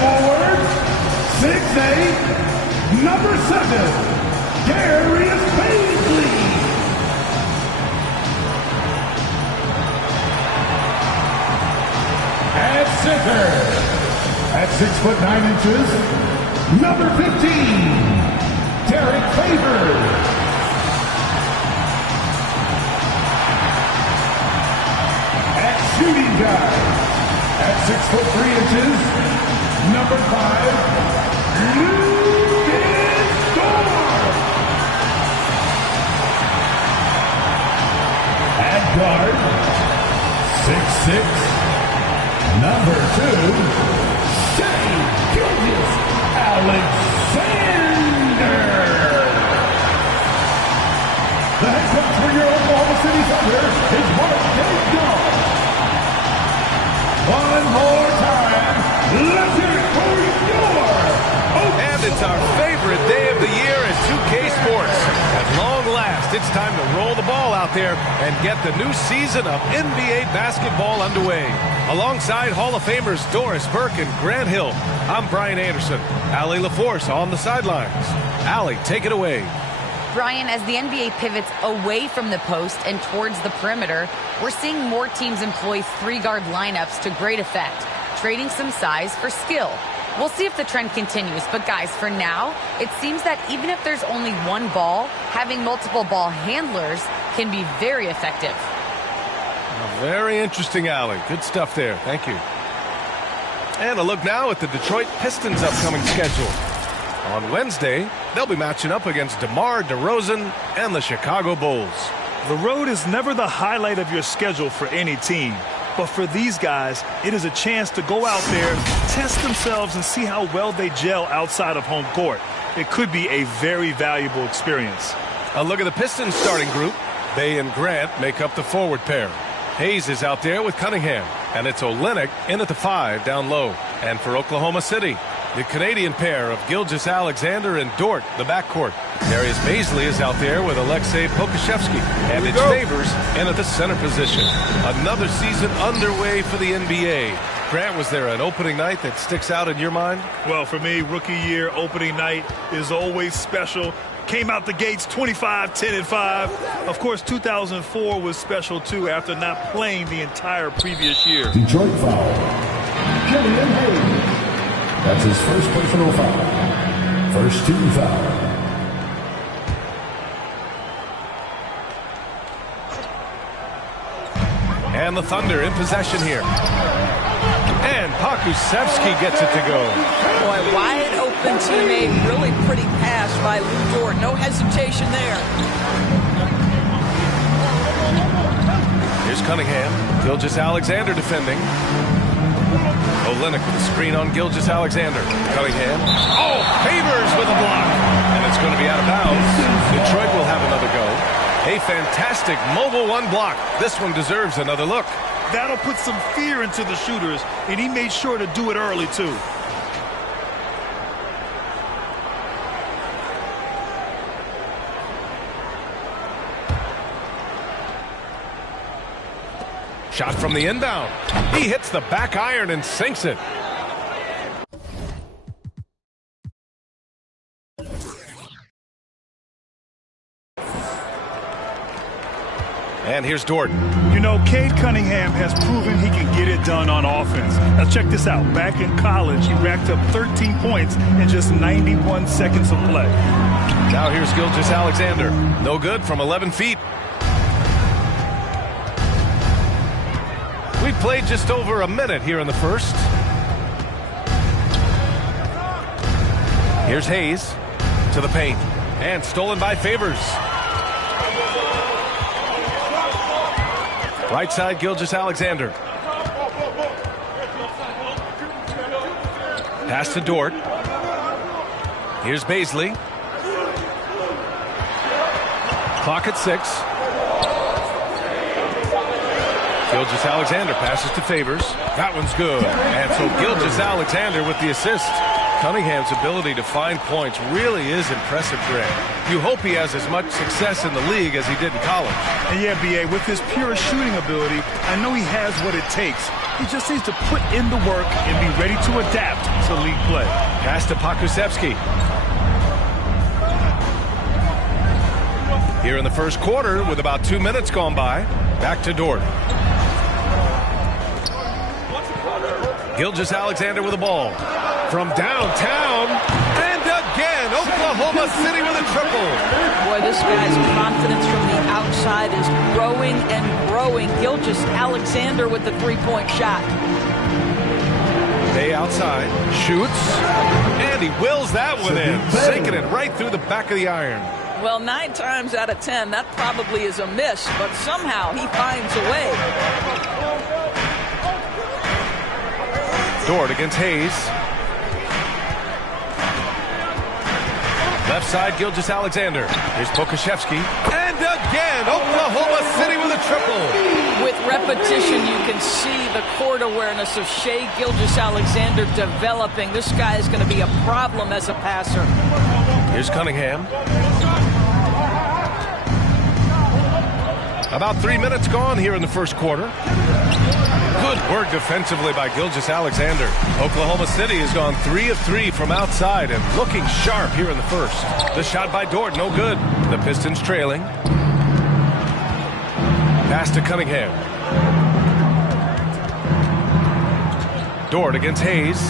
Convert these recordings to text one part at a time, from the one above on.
forward, 6'8", number 7, Darius Paisley. At center, at 6'9", number 15, Derek Favors. At shooting guard, at 6'3", number 5, Lucas Thorpe. At guard, 6'6", number 2, Shai Gilgeous-Alexander. The head coach for your Oklahoma City Thunder is Mark Daigneault. One more time, let's hear it for your And it's our favorite day of the year in 2K Sports. At long last, it's time to roll the ball out there and get the new season of NBA basketball underway. Alongside Hall of Famers Doris Burke and Grant Hill, I'm Brian Anderson. Allie LaForce on the sidelines. Allie, take it away. Brian, as the NBA pivots away from the post and towards the perimeter, we're seeing more teams employ three-guard lineups to great effect, trading some size for skill. We'll see if the trend continues, but guys, for now, it seems that even if there's only one ball, having multiple ball handlers can be very effective. Very interesting, Allie. Good stuff there. Thank you. And a look now at the Detroit Pistons' upcoming schedule. On Wednesday, they'll be matching up against DeMar DeRozan and the Chicago Bulls. The road is never the highlight of your schedule for any team. But for these guys, it is a chance to go out there, test themselves, and see how well they gel outside of home court. It could be a very valuable experience. A look at the Pistons starting group. Bay and Grant make up the forward pair. Hayes is out there with Cunningham, and it's Olynyk in at the 5 down low. And for Oklahoma City, the Canadian pair of Gilgeous-Alexander and Dort, the backcourt. Darius Paisley is out there with Aleksej Pokusevski, and it's Favors in at the center position. Another season underway for the NBA. Grant, was there an opening night that sticks out in your mind? Well, for me, rookie year opening night is always special. Came out the gates 25, 10, and 5. Of course, 2004 was special, too, after not playing the entire previous year. Detroit foul. Killian Hayes. That's his first personal foul. First team foul. And the Thunder in possession here. And Pokusevski gets it to go. Boy, wide open teammate, really pretty pass by Lou Dort. No hesitation there. Here's Cunningham. Gilgeous-Alexander defending. Olynyk with a screen on Gilgeous-Alexander. Cunningham. Oh, Favors with a block. And it's going to be out of bounds. Detroit will have another go. A fantastic mobile one block. This one deserves another look. That'll put some fear into the shooters, and he made sure to do it early, too. Shot from the inbound. He hits the back iron and sinks it. And here's Dort. You know, Cade Cunningham has proven he can get it done on offense. Now check this out. Back in college, he racked up 13 points in just 91 seconds of play. Now here's Gilgeous-Alexander. No good from 11 feet. We've played just over a minute here in the first. Here's Hayes to the paint. And stolen by Favors. Right side, Gilgeous-Alexander. Pass to Dort. Here's Paisley. Clock at 6. Gilgeous-Alexander passes to Favors. That one's good. And so Gilgeous-Alexander with the assist. Cunningham's ability to find points really is impressive, Grant. You hope he has as much success in the league as he did in college. And yeah, B.A., with his pure shooting ability, I know he has what it takes. He just needs to put in the work and be ready to adapt to league play. Pass to Pokusevski. Here in the first quarter, with about 2 minutes gone by, back to Dort. Gilgeous-Alexander with the ball. From downtown, and again, Oklahoma City with a triple. Boy, this guy's confidence from the outside is growing and growing. Gilgeous-Alexander with the three-point shot. Bay outside, shoots, and he wills that one in, sinking it right through the back of the iron. Well, 9 times out of 10, that probably is a miss, but somehow he finds a way. Dort against Hayes. Left side, Gilgeous-Alexander. Here's Pokusevski. And again, Oklahoma City with a triple. With repetition, you can see the court awareness of Shai Gilgeous-Alexander developing. This guy is going to be a problem as a passer. Here's Cunningham. About 3 minutes gone here in the first quarter. Good work defensively by Gilgeous-Alexander. Oklahoma City has gone 3 of 3 from outside and looking sharp here in the first. The shot by Dort, no good. The Pistons trailing. Pass to Cunningham. Dort against Hayes.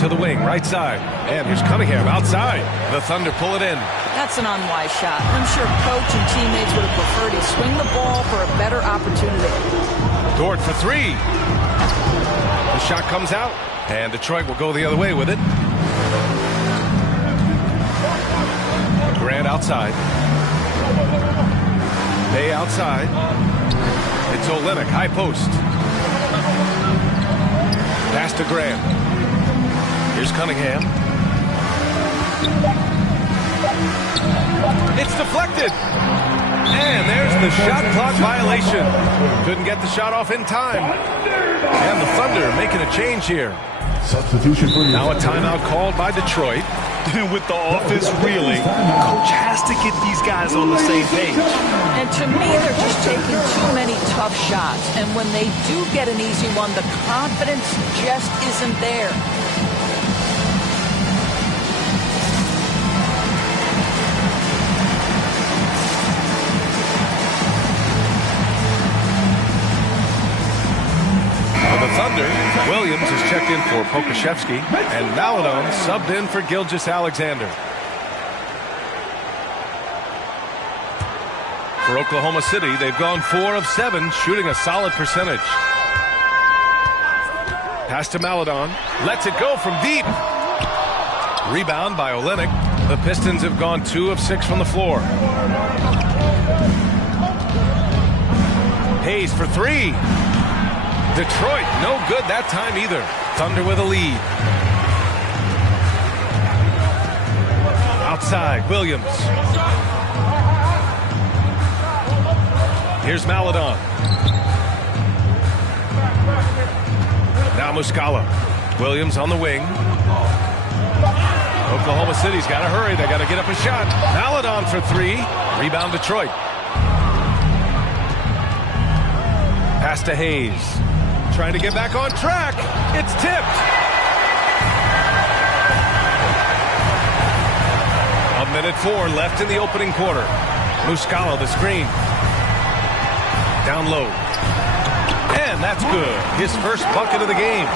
To the wing, right side. And here's Cunningham outside. The Thunder pull it in. That's an unwise shot. I'm sure coach and teammates would have preferred he swing the ball for a better opportunity. Dort for 3. The shot comes out, and Detroit will go the other way with it. Grant outside. Bay outside. It's Olynyk, high post. Pass to Grant. Here's Cunningham. It's deflected. And there's the shot clock violation. Couldn't get the shot off in time. And the Thunder making a change here. Substitution for Now a timeout called by Detroit. With the offense reeling, coach has to get these guys on the same page. And to me, they're just taking too many tough shots. And when they do get an easy one, the confidence just isn't there. For the Thunder, Williams is checked in for Pokusevski, and Maladon subbed in for Gilgeous-Alexander. For Oklahoma City, they've gone 4 of 7, shooting a solid percentage. Pass to Maladon. Lets it go from deep. Rebound by Olynyk. The Pistons have gone 2 of 6 from the floor. Hayes for 3. Detroit, no good that time either. Thunder with a lead. Outside, Williams. Here's Maladon. Now Muscala. Williams on the wing. Oklahoma City's got to hurry. They got to get up a shot. Maladon for 3. Rebound Detroit. Pass to Hayes. Trying to get back on track. It's tipped. A minute 4 left in the opening quarter. Muscala the screen. Down low. And that's good. His first bucket of the game.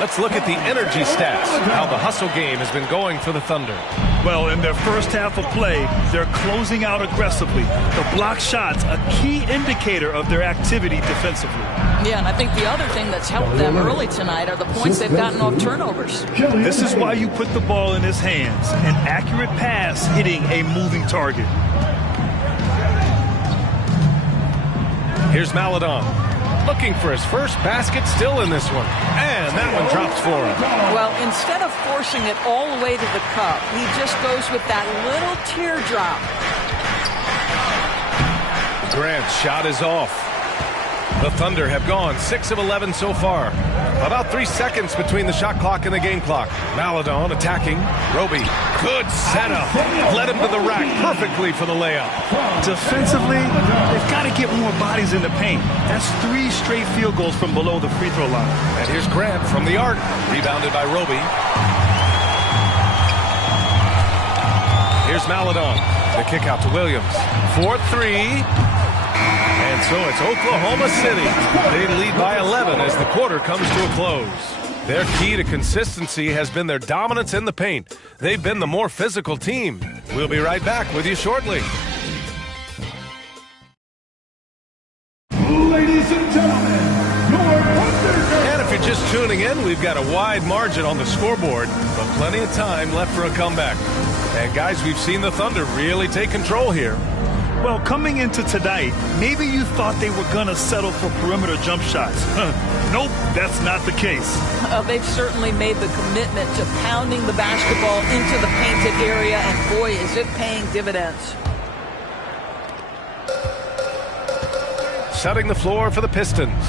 Let's look at the energy stats. How the hustle game has been going for the Thunder. Well, in their first half of play, they're closing out aggressively. The block shots, a key indicator of their activity defensively. Yeah, and I think the other thing that's helped them early tonight are the points they've gotten off turnovers. This is why you put the ball in his hands. An accurate pass hitting a moving target. Here's Maladon. Looking for his first basket, still in this one. And that one drops for him. Well, instead of forcing it all the way to the cup, he just goes with that little teardrop. Grant's shot is off. The Thunder have gone 6 of 11 so far. About 3 seconds between the shot clock and the game clock. Maledon attacking. Roby, good setup. Led him to the rack perfectly for the layup. Defensively, they've got to get more bodies in the paint. That's 3 straight field goals from below the free throw line. And here's Grant from the arc. Rebounded by Roby. Here's Maledon. The kick out to Williams. 4-3. And so it's Oklahoma City. They lead by 11 as the quarter comes to a close. Their key to consistency has been their dominance in the paint. They've been the more physical team. We'll be right back with you shortly. Ladies and gentlemen, your Thunder. And if you're just tuning in, we've got a wide margin on the scoreboard, but plenty of time left for a comeback. And guys, we've seen the Thunder really take control here. Well, coming into tonight, maybe you thought they were going to settle for perimeter jump shots. Nope, that's not the case. They've certainly made the commitment to pounding the basketball into the painted area, and boy, is it paying dividends. Setting the floor for the Pistons.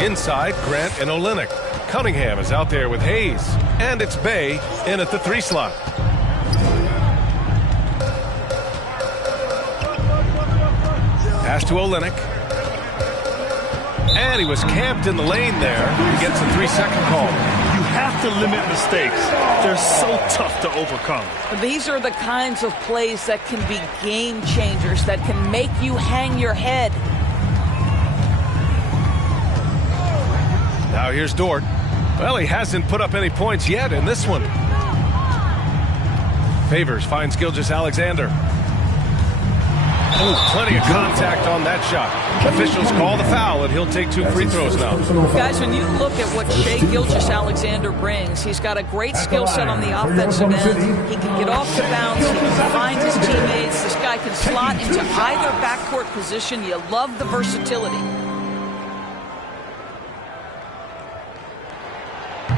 Inside, Grant and Olynyk. Cunningham is out there with Hayes. And it's Bay in at the 3 slot. Pass to Olynyk. And he was camped in the lane there. He gets a 3-second call. You have to limit mistakes. They're so tough to overcome. These are the kinds of plays that can be game changers, that can make you hang your head. Now here's Dort. Well, he hasn't put up any points yet in this one. Favors finds Gilgeous-Alexander. Ooh, plenty of contact on that shot. Officials call the foul, and he'll take 2 free throws now. Guys, when you look at what Shai Gilgeous-Alexander brings, he's got a great skill set on the offensive end. He can get off the bounce. He can find his teammates. This guy can slot into either backcourt position. You love the versatility.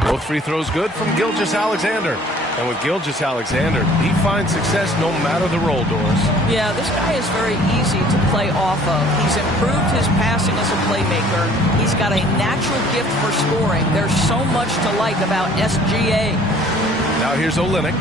Both free throws good from Gilgeous-Alexander. And with Gilgeous-Alexander, he finds success no matter the role, Doris. Yeah, this guy is very easy to play off of. He's improved his passing as a playmaker. He's got a natural gift for scoring. There's so much to like about SGA. Now here's Olynyk.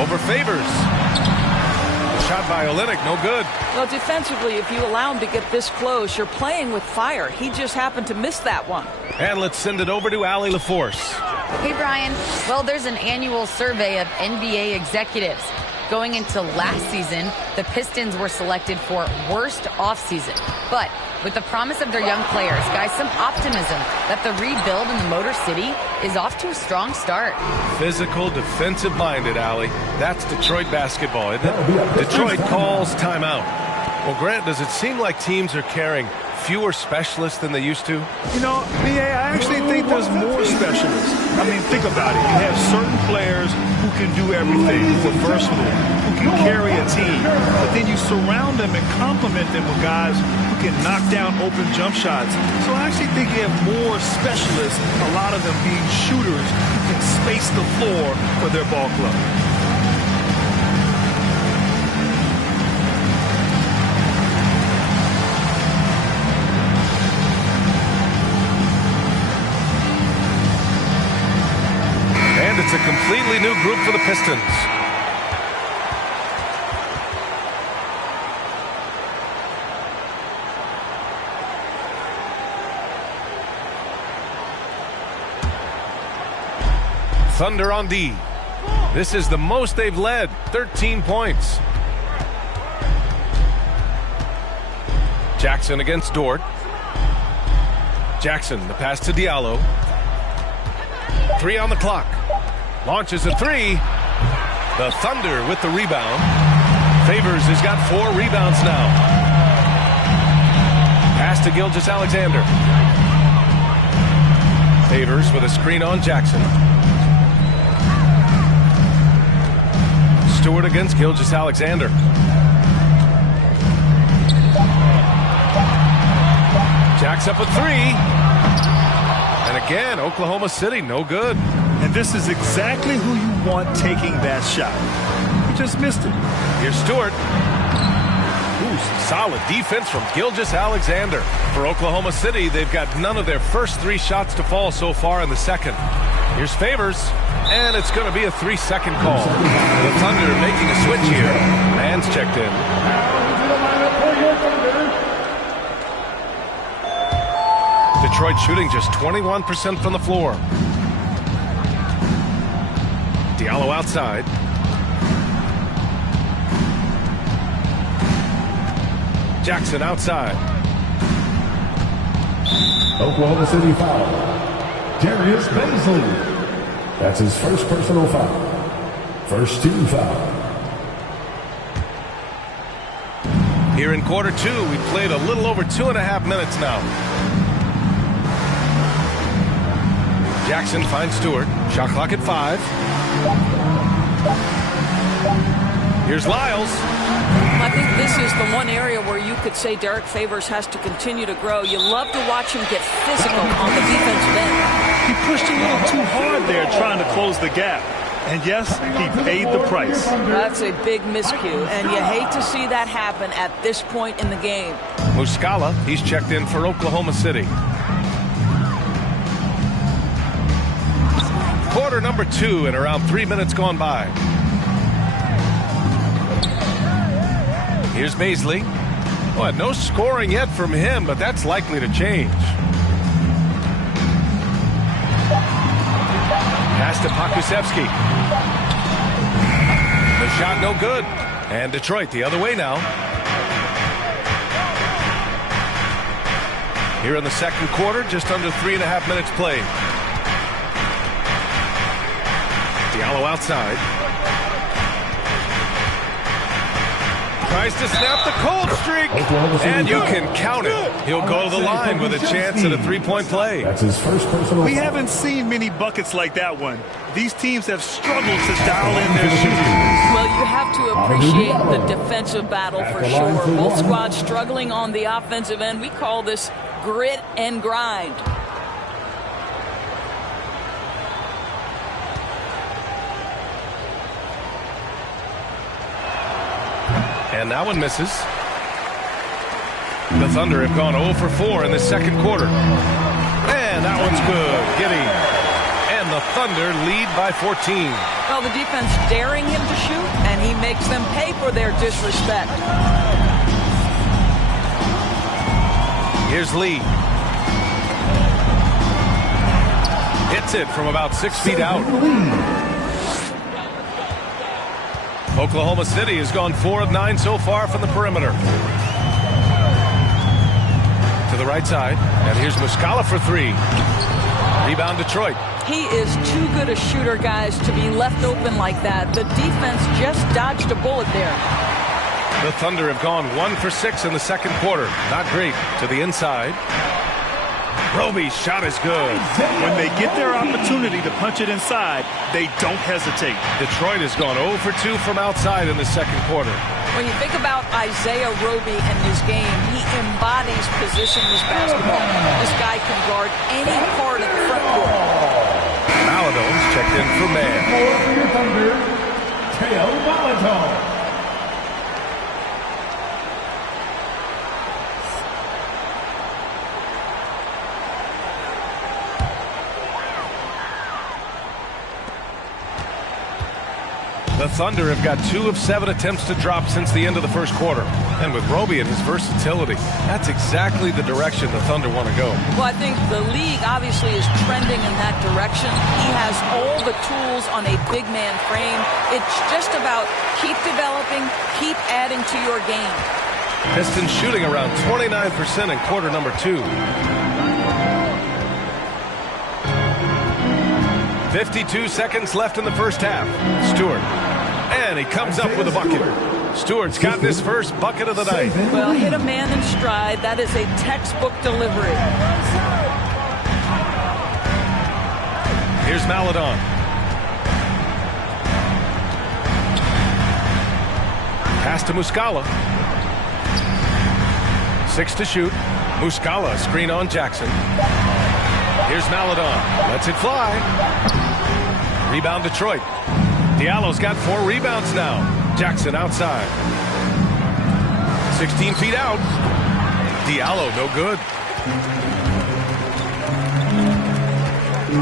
Over Favors. The shot by Olynyk, no good. Well, defensively, if you allow him to get this close, you're playing with fire. He just happened to miss that one. And let's send it over to Allie LaForce. Hey, Brian. Well, there's an annual survey of NBA executives. Going into last season, the Pistons were selected for worst offseason. But with the promise of their young players, guys, some optimism that the rebuild in the Motor City is off to a strong start. Physical, defensive-minded, Allie. That's Detroit basketball, isn't it? Detroit calls timeout. Well, Grant, does it seem like teams are carrying fewer specialists than they used to? You know, B.A., I actually think there's more specialists. I mean, think about it. You have certain players who can do everything, who are versatile, who can carry a team. But then you surround them and complement them with guys who can knock down open jump shots. So I actually think you have more specialists, a lot of them being shooters who can space the floor for their ball club. And it's a completely new group for the Pistons. Thunder on D. This is the most they've led, 13 points. Jackson against Dort. Jackson, the pass to Diallo. 3 on the clock. Launches a 3. The Thunder with the rebound. Favors has got 4 rebounds now. Pass to Gilgeous-Alexander. Favors with a screen on Jackson. Stewart against Gilgeous-Alexander. Jacks up a 3. And again, Oklahoma City, no good. And this is exactly who you want taking that shot. He just missed it. Here's Stewart. Ooh, Solid defense from Gilgeous-Alexander. For Oklahoma City, they've got none of their first 3 shots to fall so far in the second. Here's Favors, and it's going to be a 3-second call. The Thunder making a switch here. Man's checked in. Detroit shooting just 21% from the floor. Diallo outside. Jackson outside. Oklahoma City foul. Darius Baisley. That's his first personal foul. First team foul. Here in quarter 2, we played a little over 2.5 minutes now. Jackson finds Stewart. Shot clock at 5. Here's Lyles. I think this is the one area where you could say Derek Favors has to continue to grow. You love to watch him get physical on the defensive end. He pushed a little too hard there trying to close the gap. And yes, he paid the price. That's a big miscue, and you hate to see that happen at this point in the game. Muscala, he's checked in for Oklahoma City. Quarter number 2 and around 3 minutes gone by. Here's Baisley. Well, no scoring yet from him, but that's likely to change. Pass to Pokusevski. The shot no good. And Detroit the other way now. Here in the second quarter, just under 3.5 minutes played. Diallo outside. Tries to snap the cold streak, and you can count it. He'll go to the line with a chance at a 3-point play. That's his first personal. We haven't seen many buckets like that one. These teams have struggled to dial in their shooting. Well, you have to appreciate the defensive battle for sure. Both squads struggling on the offensive end. We call this grit and grind. And that one misses. The Thunder have gone 0 for 4 in the second quarter. And that one's good. Giddy. And the Thunder lead by 14. Well, the defense daring him to shoot, and he makes them pay for their disrespect. Here's Lee. Hits it from about 6 feet out. Oklahoma City has gone 4 of 9 so far from the perimeter. To the right side, and here's Muscala for 3. Rebound Detroit. He is too good a shooter, guys, to be left open like that. The defense just dodged a bullet there. The Thunder have gone 1 for 6 in the second quarter. Not great. To the inside. Roby's shot is good. When they get their opportunity to punch it inside, they don't hesitate. Detroit has gone 0 for 2 from outside in the second quarter. When you think about Isaiah Roby and his game, he embodies positionless basketball. This guy can guard any part of the front court. Maladone's checked in for man. For your Thunder, Teo Maladon. The Thunder have got 2 of 7 attempts to drop since the end of the first quarter. And with Roby and his versatility, that's exactly the direction the Thunder want to go. Well, I think the league obviously is trending in that direction. He has all the tools on a big man frame. It's just about keep developing, keep adding to your game. Pistons shooting around 29% in quarter number 2. 52 seconds left in the first half. Stewart. And he comes up with a bucket. Stewart's gotten his first bucket of the night. Well, hit a man in stride. That is a textbook delivery. Here's Maladon. Pass to Muscala. 6 to shoot. Muscala, screen on Jackson. Here's Maladon. Lets it fly. Rebound Detroit. Diallo's got 4 rebounds now. Jackson outside. 16 feet out. Diallo, no good.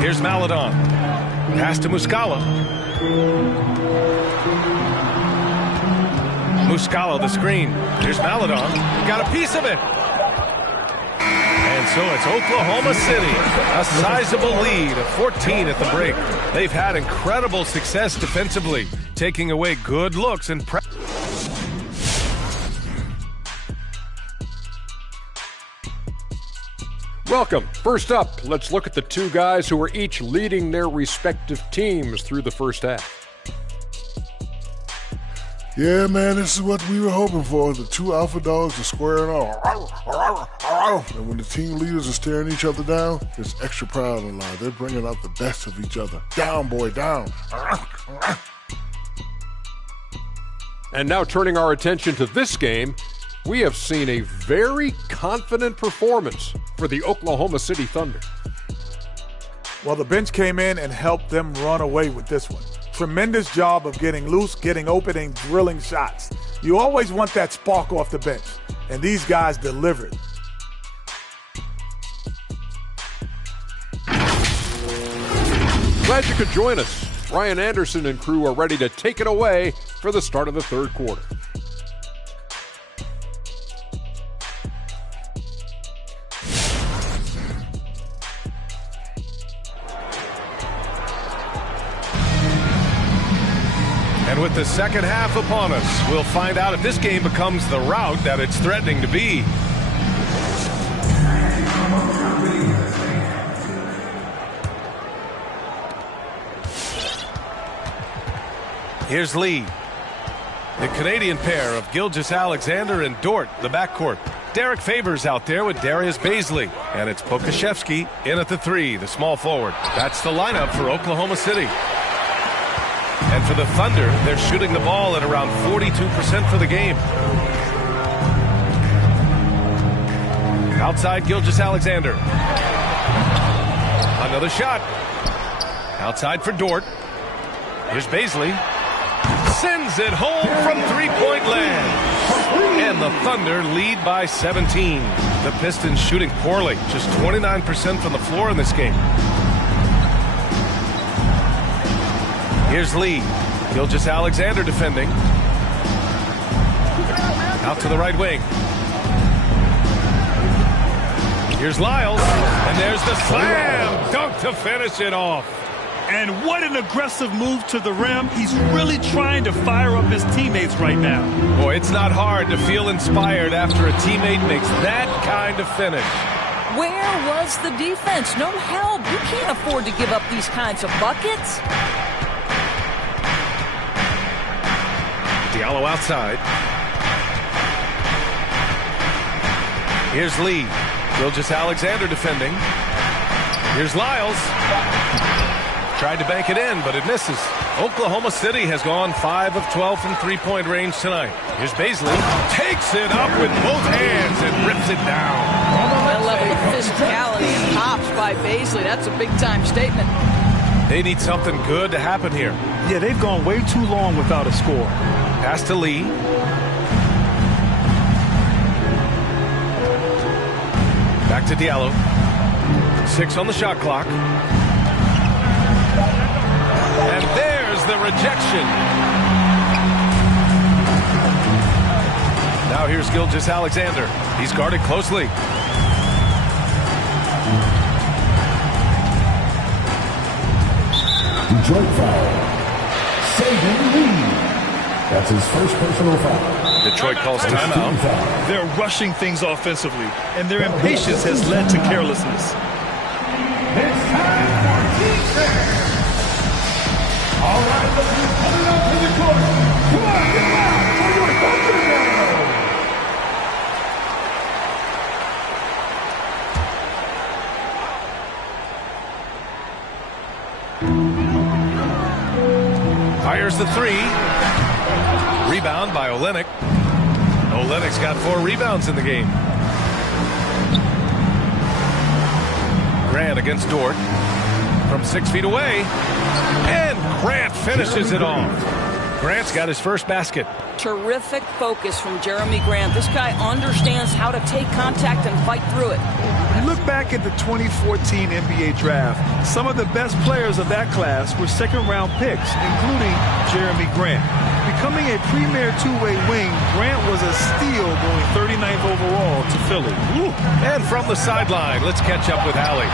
Here's Maladon. Pass to Muscala. Muscala, the screen. Here's Maladon. Got a piece of it. And so it's Oklahoma City. A sizable lead of 14 at the break. They've had incredible success defensively, taking away good looks and pressure. Welcome. First up, let's look at the two guys who are each leading their respective teams through the first half. Yeah, man, this is what we were hoping for. The two alpha dogs are squaring off. And when the team leaders are staring each other down, there's extra pride in life. They're bringing out the best of each other. Down, boy, down. And now turning our attention to this game, we have seen a very confident performance for the Oklahoma City Thunder. Well, the bench came in and helped them run away with this one. Tremendous job of getting loose, getting open, and drilling shots. You always want that spark off the bench, and these guys delivered. Glad you could join us. Ryan Anderson and crew are ready to take it away for the start of the third quarter. And with the second half upon us, we'll find out if this game becomes the rout that it's threatening to be. Here's Lee. The Canadian pair of Gilgeous-Alexander and Dort, the backcourt. Derek Favors out there with Darius Baisley. And it's Pokashevsky in at the three, the small forward. That's the lineup for Oklahoma City. And for the Thunder, they're shooting the ball at around 42% for the game. Outside Gilgeous-Alexander. Another shot. Outside for Dort. Here's Baisley. Sends it home from three-point land. And the Thunder lead by 17. The Pistons shooting poorly, just 29% from the floor in this game. Here's Lee. Gilgeous-Alexander defending. Out to the right wing. Here's Lyles. And there's the slam dunk to finish it off. And what an aggressive move to the rim. He's really trying to fire up his teammates right now. Boy, it's not hard to feel inspired after a teammate makes that kind of finish. Where was the defense? No help. You can't afford to give up these kinds of buckets. Diallo outside. Here's Lee. Gilgeous-Alexander defending. Here's Lyles. Tried to bank it in, but it misses. Oklahoma City has gone 5 of 12 from three-point range tonight. Here's Baisley. Takes it up with both hands and rips it down. That level of physicality and hops by Baisley, that's a big-time statement. They need something good to happen here. Yeah, they've gone way too long without a score. Pass to Lee. Back to Diallo. 6 on the shot clock. And there's the rejection. Now here's Gilgeous-Alexander. He's guarded closely. Detroit foul. Sagan Lee. That's his first personal foul. Detroit calls timeout. They're rushing things offensively, and their impatience has led to carelessness. It's time for defense. All right, let's get coming up to the court. Come on, get loud for your Thunder now. Fires the three. Rebound by Olynyk. Olynyk's got 4 rebounds in the game. Grant against Dort. From 6 feet away. And Grant finishes it off. Grant's got his first basket. Terrific focus from Jeremy Grant. This guy understands how to take contact and fight through it. You look back at the 2014 NBA draft, some of the best players of that class were second-round picks, including Jeremy Grant. Becoming a premier two-way wing, Grant was a steal going 39th overall to Philly. Ooh. And from the sideline, let's catch up with Allie.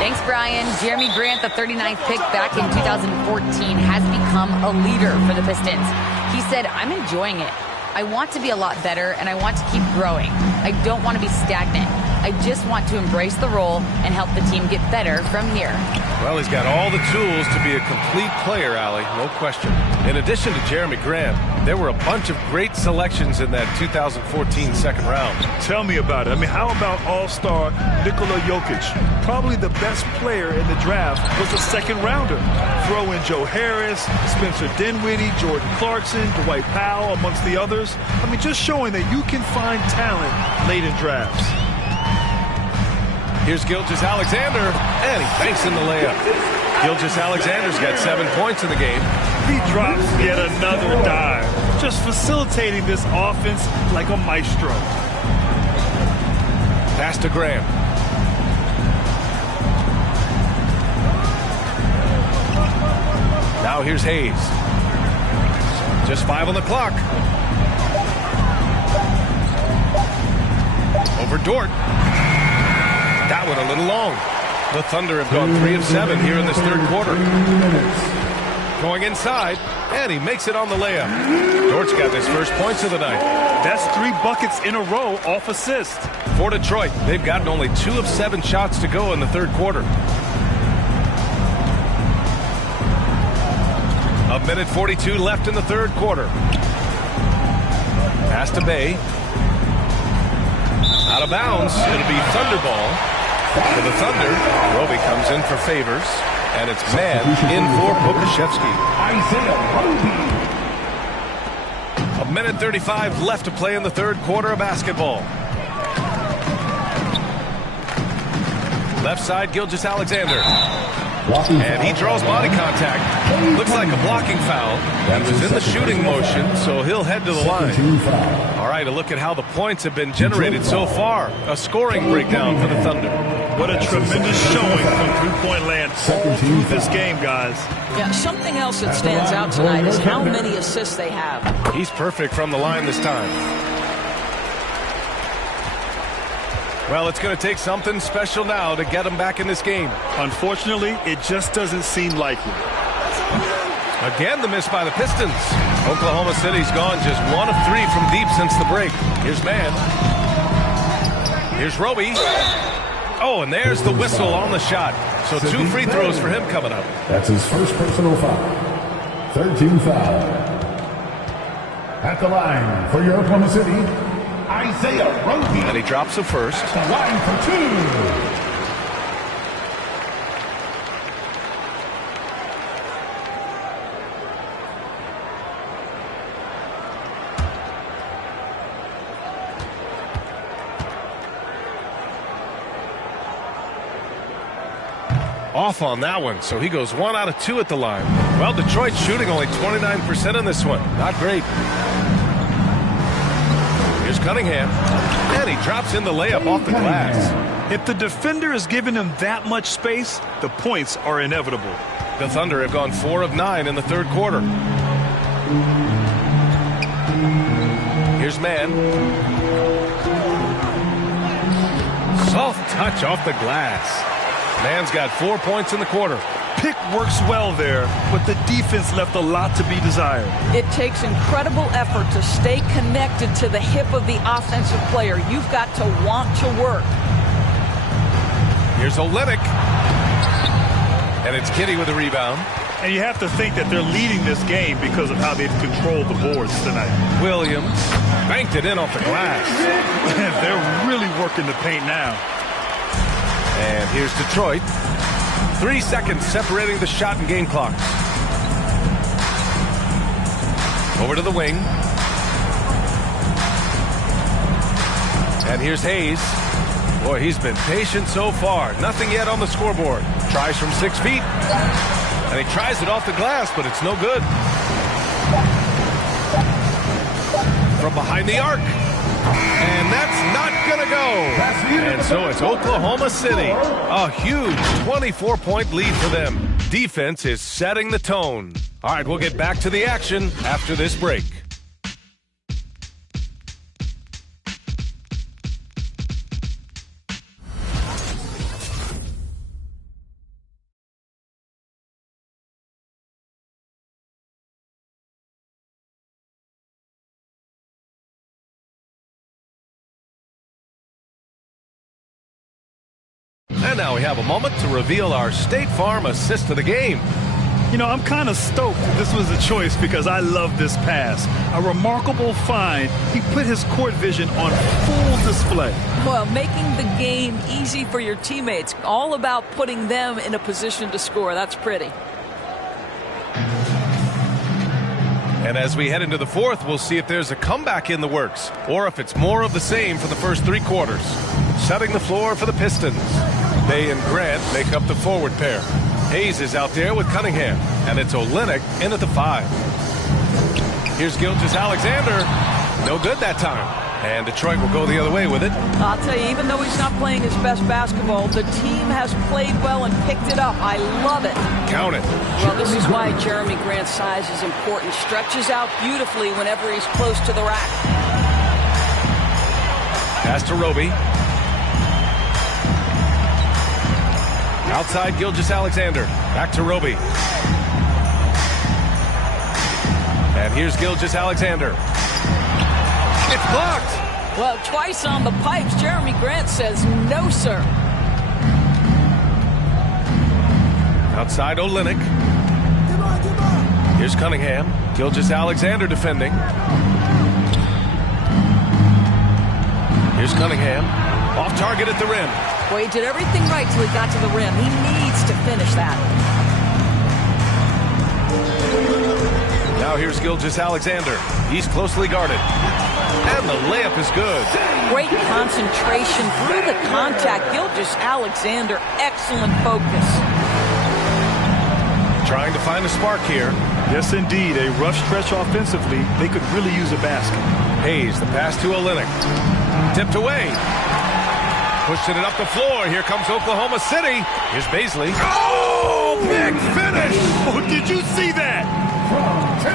Thanks, Brian. Jeremy Grant, the 39th pick back in 2014, has become a leader for the Pistons. He said, "I'm enjoying it. I want to be a lot better, and I want to keep growing. I don't want to be stagnant. I just want to embrace the role and help the team get better from here." Well, he's got all the tools to be a complete player, Allie, no question. In addition to Jeremy Grant, there were a bunch of great selections in that 2014 second round. Tell me about it. I mean, how about all-star Nikola Jokic? Probably the best player in the draft was a second-rounder. Throw in Joe Harris, Spencer Dinwiddie, Jordan Clarkson, Dwight Powell, amongst the others. I mean, just showing that you can find talent late in drafts. Here's Gilgeous-Alexander, and he banks in the layup. Gilgeous-Alexander's got 7 points in the game. He drops yet another dive, just facilitating this offense like a maestro. Pass to Graham. Now here's Hayes. Just 5 on the clock. Over Dort. That one a little long. The Thunder have gone 3 of 7 here in this third quarter. Going inside, and he makes it on the layup. Dort's got his first points of the night. That's 3 buckets in a row off assist. For Detroit, they've gotten only 2 of 7 shots to go in the third quarter. A minute 42 left in the third quarter. Pass to Bay. Out of bounds. It'll be Thunder ball. For the Thunder, Roby comes in for Favors, and it's man in for Pokashevsky. A minute 35 left to play in the third quarter of basketball. Left side, Gilgeous-Alexander. And he draws body contact. Looks like a blocking foul. He was in the shooting motion, so he'll head to the line. All right, a look at how the points have been generated so far. A scoring breakdown for the Thunder. What a tremendous showing from three-point land all through this game, guys. Yeah, something else that stands out tonight is how many assists they have. He's perfect from the line this time. Well, it's going to take something special now to get him back in this game. Unfortunately, it just doesn't seem likely. Again, the miss by the Pistons. Oklahoma City's gone just 1 of 3 from deep since the break. Here's Mann. Here's Roby. Oh, and there's the whistle on the shot. So 2 free throws for him coming up. That's his first personal foul. 13 foul. At the line for your Oklahoma City, Isaiah Roby. And he drops the first. At the line for 2. Off on that one, so he goes 1 out of 2 at the line. Well, Detroit's shooting only 29% in this one. Not great. Here's Cunningham, and he drops in the layup off the glass. If the defender is giving him that much space, the points are inevitable. The Thunder have gone 4 of 9 in the third quarter. Here's Mann. Soft touch off the glass. Mann's got 4 points in the quarter. Pick works well there, but the defense left a lot to be desired. It takes incredible effort to stay connected to the hip of the offensive player. You've got to want to work. Here's Olynyk. And it's Kitty with a rebound. And you have to think that they're leading this game because of how they've controlled the boards tonight. Williams banked it in off the glass. They're really working the paint now. And here's Detroit. 3 seconds separating the shot and game clocks. Over to the wing. And here's Hayes. Boy, he's been patient so far. Nothing yet on the scoreboard. Tries from 6 feet. And he tries it off the glass, but it's no good. from behind the arc. And that's not going to go. And so it's Oklahoma City. A huge 24-point lead for them. Defense is setting the tone. All right, we'll get back to the action after this break. And now we have a moment to reveal our State Farm assist of the game. You know, I'm kind of stoked this was a choice because I love this pass. A remarkable find. He put his court vision on full display. Well, making the game easy for your teammates. All about putting them in a position to score. That's pretty. And as we head into the fourth, we'll see if there's a comeback in the works or if it's more of the same for the first three quarters. Setting the floor for the Pistons. Bay and Grant make up the forward pair. Hayes is out there with Cunningham, and it's Olynyk in at the 5. Here's Gilgeous-Alexander. No good that time. And Detroit will go the other way with it. I'll tell you, even though he's not playing his best basketball, the team has played well and picked it up. I love it. Count it. Well, this is why Jeremy Grant's size is important. Stretches out beautifully whenever he's close to the rack. Pass to Roby. Outside Gilgeous-Alexander. Back to Roby. And here's Gilgeous-Alexander. It's blocked. Well, twice on the pipes. Jeremy Grant says no, sir. Outside Olynyk. Here's Cunningham. Gilgeous-Alexander defending. Here's Cunningham. Off target at the rim. Well, he did everything right till he got to the rim. He needs to finish that. Now here's Gilgeous-Alexander. He's closely guarded. And the layup is good. Great concentration through the contact. Gilgeous-Alexander, excellent focus. Trying to find a spark here. Yes, indeed. A rough stretch offensively. They could really use a basket. Hayes, the pass to Olynyk. Tipped away. Pushing it up the floor. Here comes Oklahoma City. Here's Baisley. Oh, big finish. Oh, did you see that?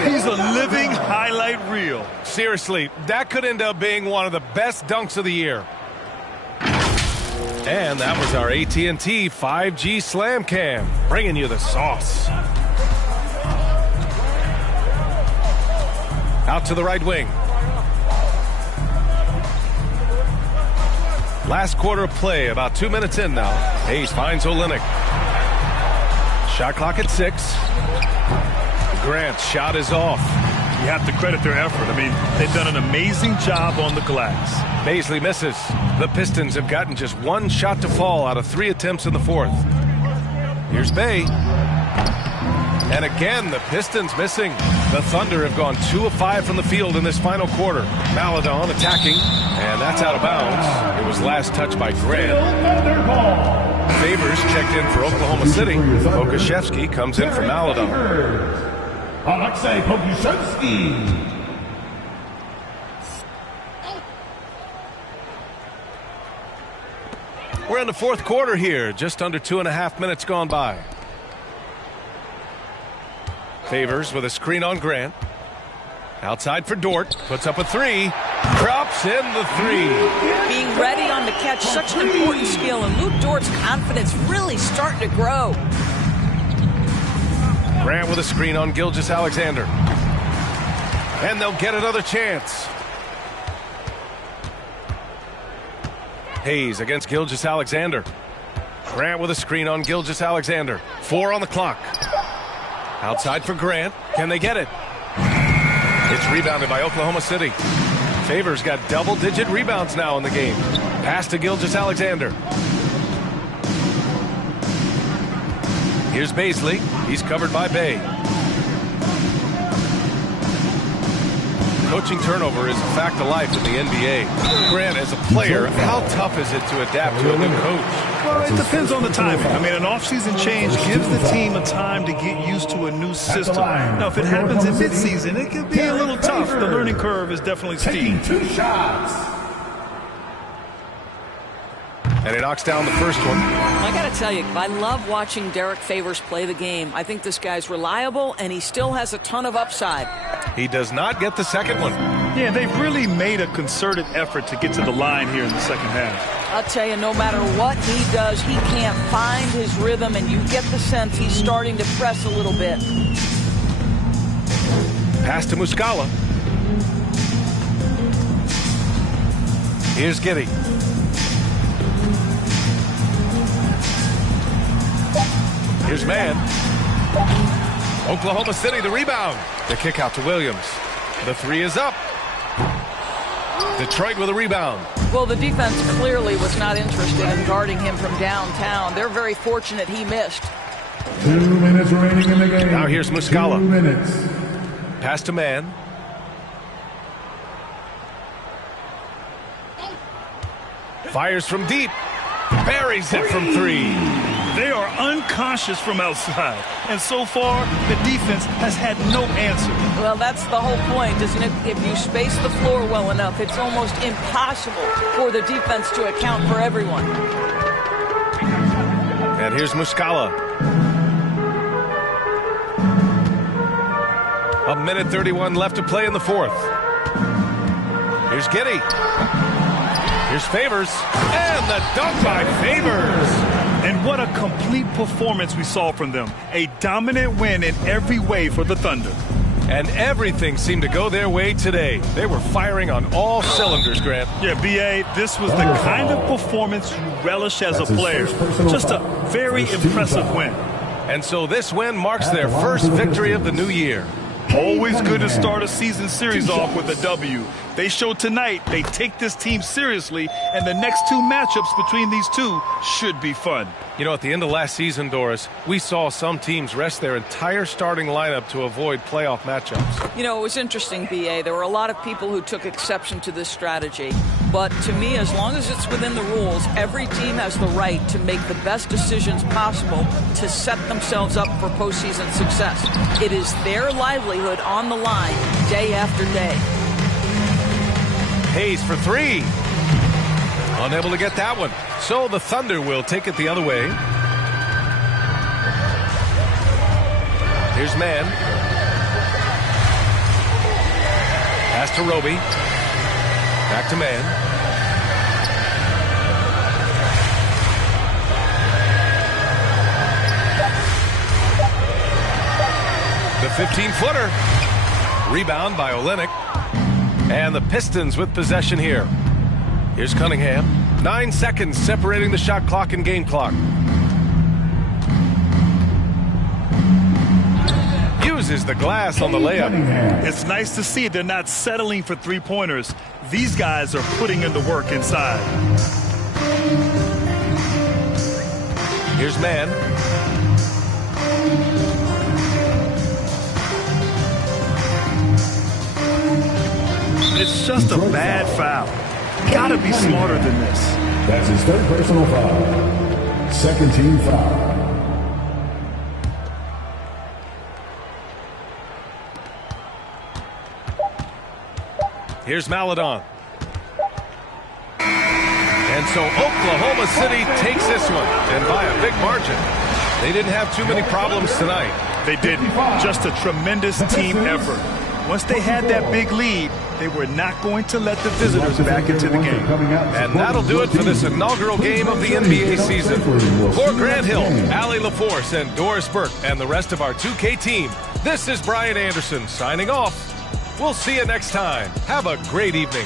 He's a living highlight reel. Seriously, that could end up being one of the best dunks of the year. And that was our AT&T 5G Slam Cam, bringing you the sauce. Out to the right wing. Last quarter of play, about 2 minutes in now. Hayes finds Olynyk. Shot clock at 6. Grant's shot is off. You have to credit their effort. I mean, they've done an amazing job on the glass. Baisley misses. The Pistons have gotten just one shot to fall out of 3 attempts in the fourth. Here's Bay. And again, the Pistons missing. The Thunder have gone 2 of 5 from the field in this final quarter. Maladon attacking, and that's out of bounds. It was last touched by Grant. Favors checked in for Oklahoma City. Pokuševski comes in for Maladon. Alexei Pokuševski. We're in the fourth quarter here, just under 2.5 minutes gone by. Favors with a screen on Grant. Outside for Dort. Puts up a 3. Drops in the 3. Being ready on the catch, such an important skill, and Luke Dort's confidence really starting to grow. Grant with a screen on Gilgeous-Alexander. And they'll get another chance. Hayes against Gilgeous-Alexander. Grant with a screen on Gilgeous-Alexander. 4 on the clock. Outside for Grant. Can they get it? It's rebounded by Oklahoma City. Favors got double-digit rebounds now in the game. Pass to Gilgeous-Alexander. Here's Baisley. He's covered by Bay. Coaching turnover is a fact of life in the NBA. Grant, as a player, how tough is it to adapt to a new coach? Well, it depends on the timing. I mean, an offseason change gives the team a time to get used to a new system. Now, if it happens in midseason, it can be a little tough. The learning curve is definitely steep. 2 shots. And he knocks down the first one. I got to tell you, I love watching Derek Favors play the game. I think this guy's reliable, and he still has a ton of upside. He does not get the second one. Yeah, they've really made a concerted effort to get to the line here in the second half. I'll tell you, no matter what he does, he can't find his rhythm, and you get the sense he's starting to press a little bit. Pass to Muscala. Here's Giddey. Here's Mann. Oklahoma City, the rebound. The kick out to Williams. The three is up. Detroit with a rebound. Well, the defense clearly was not interested in guarding him from downtown. They're very fortunate he missed. 2 minutes remaining in the game. Now here's Muscala. 2 minutes. Pass to Mann. Fires from deep. Buries it from 3. They are unconscious from outside, and so far, the defense has had no answer. Well, that's the whole point, isn't it? If you space the floor well enough, it's almost impossible for the defense to account for everyone. And here's Muscala. 1:31 left to play in the fourth. Here's Giddey. Here's Favors. And the dunk by Favors. And what a complete performance we saw from them. A dominant win in every way for the Thunder. And everything seemed to go their way today. They were firing on all cylinders, Grant. Yeah, B.A., this was the kind of performance you relish as a player. Just a very impressive win. And so this win marks their first victory of the new year. Always good to start a season series off with a W. They showed tonight they take this team seriously, and the next 2 matchups between these two should be fun. You know, at the end of last season, Doris, we saw some teams rest their entire starting lineup to avoid playoff matchups. You know, it was interesting, B.A. There were a lot of people who took exception to this strategy. But to me, as long as it's within the rules, every team has the right to make the best decisions possible to set themselves up for postseason success. It is their livelihood on the line day after day. Hayes for 3. Unable to get that one. So the Thunder will take it the other way. Here's Mann. Pass to Roby. Back to Mann. The 15-footer. Rebound by Olynyk. And the Pistons with possession here. Here's Cunningham. 9 seconds separating the shot clock and game clock. Uses the glass on the layup. It's nice to see they're not settling for three-pointers. These guys are putting in the work inside. Here's Mann. It's just a bad foul. Gotta be smarter than this. That's his 3rd personal foul. 2nd team foul. Here's Maledon. And so Oklahoma City takes this one, and by a big margin. They didn't have too many problems tonight. They didn't. Just a tremendous team effort. Once they had that big lead, they were not going to let the visitors back into the game. And that'll do it for this inaugural game of the NBA season. For Grant Hill, Allie LaForce, and Doris Burke, and the rest of our 2K team, this is Brian Anderson signing off. We'll see you next time. Have a great evening.